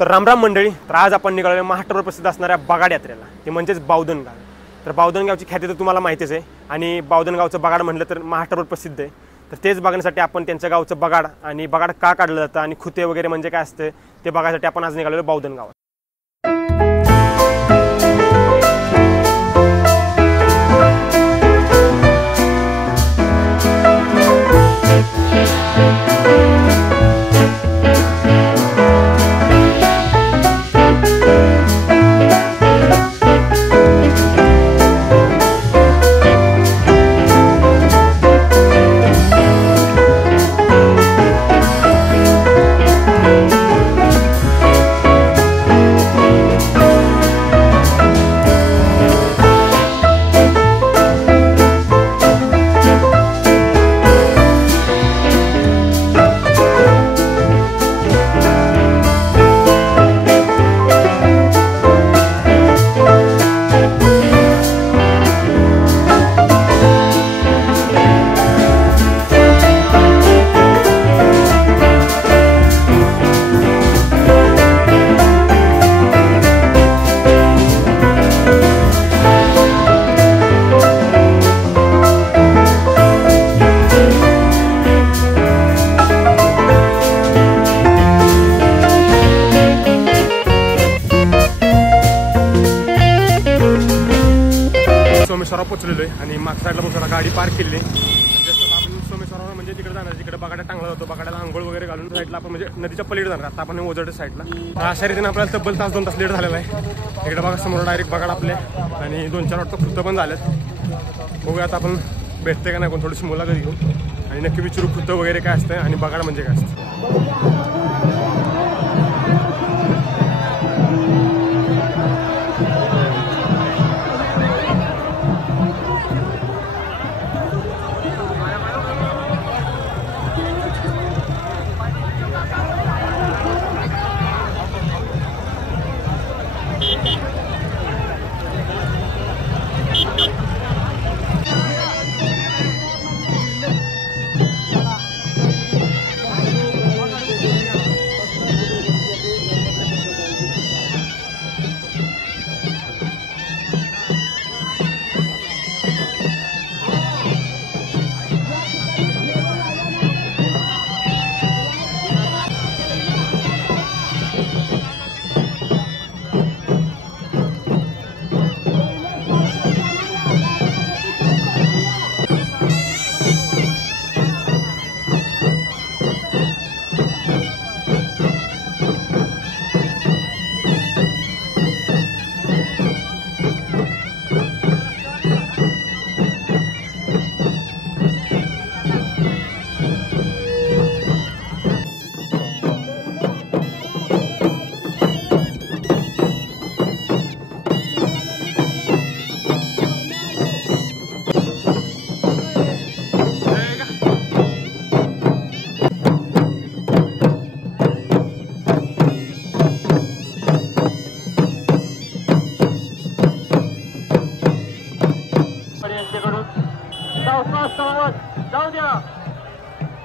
तर रामराम मंडळी, तर आज आपण निघालो महाराष्ट्रभर प्रसिद्ध असणाऱ्या बगाड यात्रेला, ते म्हणजेच बावधनगाव. तर बावधनगावची ख्याती तर तुम्हाला माहितीच आहे आणि बावधनगावचं बगाड म्हटलं तर महाराष्ट्रभर प्रसिद्ध आहे. तर तेच बघण्यासाठी आपण त्यांच्या गावचं बगाड आणि बगाड का काढलं जातं आणि खुते वगैरे म्हणजे काय असतं ते बघायसाठी आपण आज निघालेलो बावधनगावात. सोमेश्वरावर पोचलेलो आहे आणि मागच्या साईडला पण थोडा गाडी पार्क केलेली आहे. जसं आपण सोमेश्वरावर म्हणजे तिकडे जाणार, तिकडे बगाड्या टांगला जातो. बगाड्याला आंघोळ वगैरे घालून साईडला आपण म्हणजे नदीच्या पलीकडे जाणार. आता आपण ओझरडे साईडला अशा रीतीने आपल्याला तब्बल तास 2 तास लेट झालेला आहे. इकडे बघा समोर डायरेक्ट बगाड आपले आणि 2-4 वाटतं खुतं पण झालेत. बघूया आता आपण भेटते का नाही, कोण थोडीशी मुलाखत घेऊ आणि नक्की विचारू खुतं वगैरे काय असतं आणि बगाड म्हणजे काय असतं.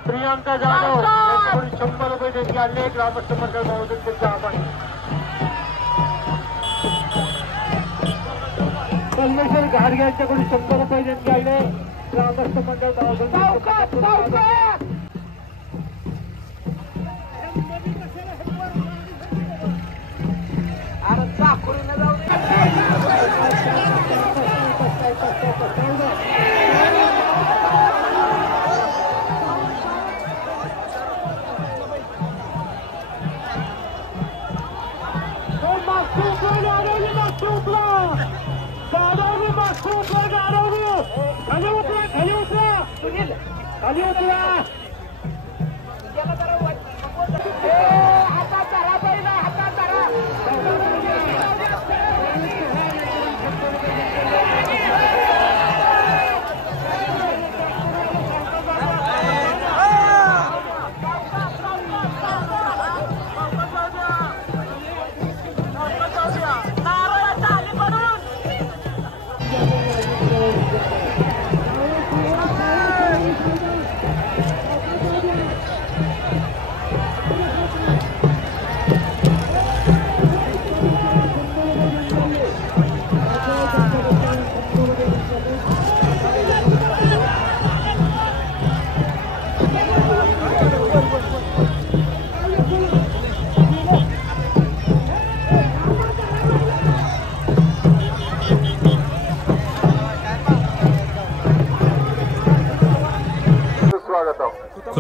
प्रियंका जाधव यांच्याकडून 100 रुपये देणगी आणले. ग्रामस्थ मंडळ बावधनपूरचा आपण परमेश्वर घाडगे यांच्याकडून 100 रुपये देणगी आणले. ग्रामस्थ मंडळ बावधनपूर.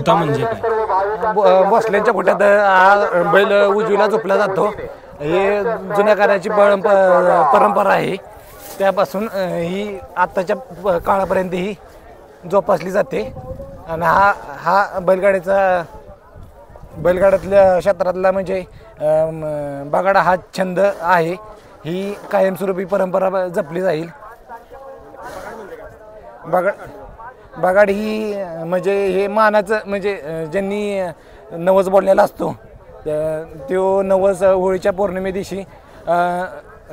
खुटा म्हणजे काय? भोसल्यांच्या खुट्यात हा बैल उजवीला झोपला जातो. हे जुन्या काळाची परंपरा आहे. त्यापासून ही आत्ताच्या काळापर्यंत ही जोपासली जाते. आणि हा बैलगाड्यातल्या क्षेत्रातला म्हणजे बगाडा हा छंद आहे. ही कायमस्वरूपी परंपरा जपली जाईल. बगाड ही म्हणजे हे मानाचं म्हणजे ज्यांनी नवस बोललेला असतो तो नवस होळीच्या पौर्णिमे दिवशी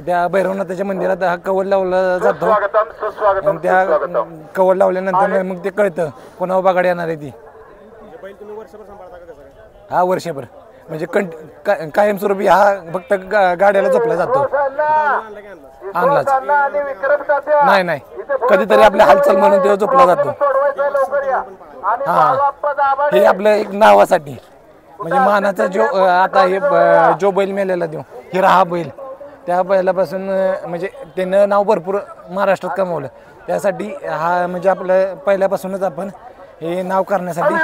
त्या भैरवनाथाच्या मंदिरात हा कवल लावला जातो. आणि त्या कवल लावल्यानंतर मग ते कळतं कोणावर बगाड येणार आहे ती. हा वर्षभर म्हणजे कायमस्वरूपी हा फक्त गाड्याला झोपला जातो. आणलाच नाही कधीतरी आपल्या हालचाल म्हणून तो झोपला जातो. हा हे आपलं एक नावासाठी म्हणजे मानाचा जो आता हे जो बैल मेलेला देऊ हिरा हा बैल त्या बैलापासून म्हणजे त्यानं नाव भरपूर महाराष्ट्रात कमवलं. त्यासाठी हा म्हणजे आपलं पहिल्यापासूनच आपण हे नाव करण्यासाठी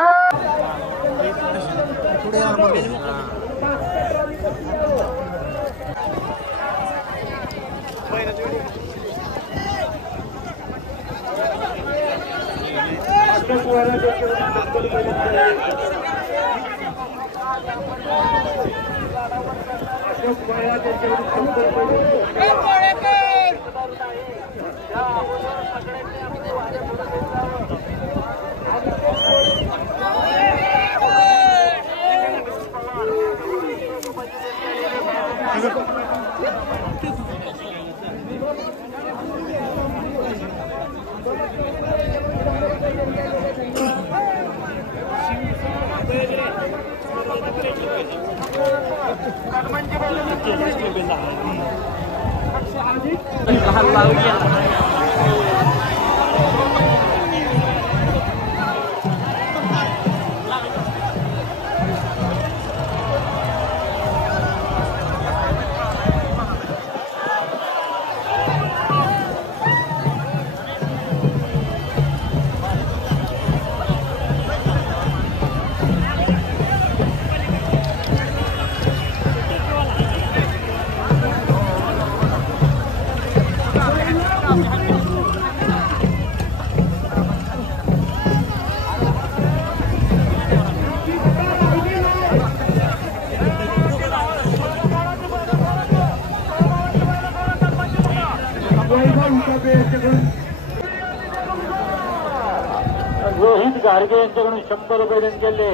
रोहित गाडगे यांच्याकडून 100 रुपये देण्यात गेले.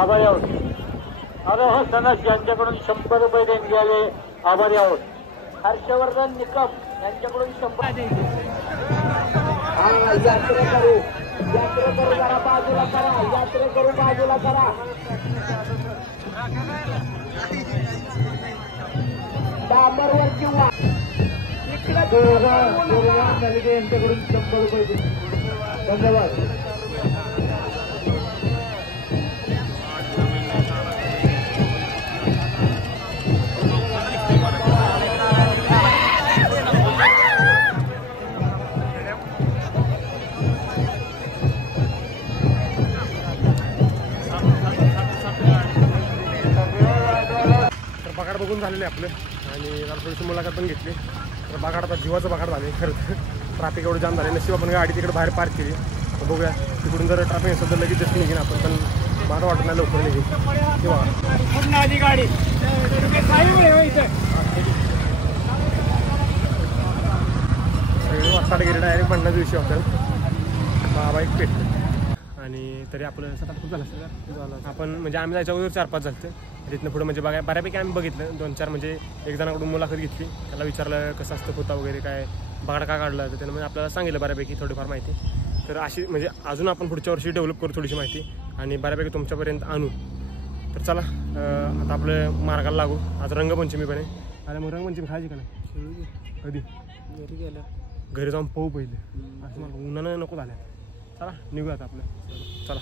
आभारी आहोत. आरोह सनस यांच्याकडून 100 रुपये देण्यात गेले. आभारी आहोत. हर्षवर्धन निकम यांच्याकडून 100. यात्रेकरू जरा बाजूला करा. यात्रेकरू बाजूला करा. डांबरवर किंवा यांच्याकडून 100 रुपये. धन्यवाद. बगाड बघून झालेलं आहे आपलं आणि जरा थोडीशी मुलाखत पण घेतली. तर बगाड आता जीवाचं बगाड झाले. खरं तर ट्रॅफिक एवढं जाम झाले. नशीब आपण गाडी तिकडे बाहेर पार्क केली. तर बघूया तिकडून जर ट्रॅफिक असेल तर लगेच जस्ट निघेन आपण. पण मला वाटत नाही लवकर निघेल किंवा गाडी वाजता गेले डायरेक्ट 50 दिवशी होतं. बाबा एक पेट आणि तरी आपलं 7-8 खूप झालं सगळं. आपण म्हणजे आम्ही जायच्या अगोदर 4-5 झालं. तिथनं पुढं म्हणजे बऱ्यापैकी आम्ही बघितलं. 2-4 म्हणजे एक जणाकडून मुलाखत घेतली. त्याला विचारलं कसं असतं पोता वगैरे काय बगाड का काढला. तर त्यानं म्हणजे आपल्याला सांगितलं बऱ्यापैकी थोडीफार माहिती. तर अशी म्हणजे अजून आपण पुढच्या वर्षी डेव्हलप करू थोडीशी माहिती आणि बऱ्यापैकी तुमच्यापर्यंत आणू. तर चला आता आपलं मार्गाला लागू. आज रंगपंचमी पण आहे. अरे मग रंगपंचमी खायची का नाही कधी घरी गेलं घरी जाऊन पाहू पहिले. असं मला उन्हानं नको झालं. चला निघूया आता आपलं. चला